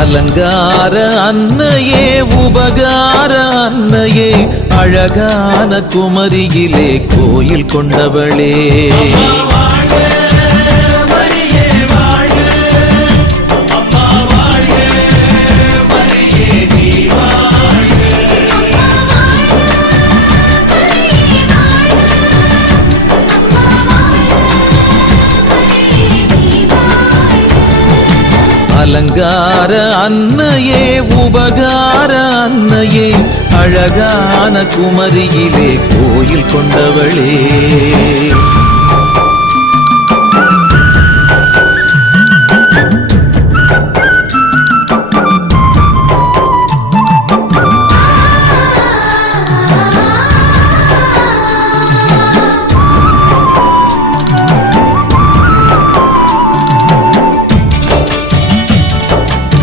அலங்கார அன்னையே உபகார அன்னையே அழகான குமரியிலே கோயில் கொண்டவளே அலங்கார அன்னையே உபகார அன்னையே அழகான குமரியிலே கோயில் கொண்டவளே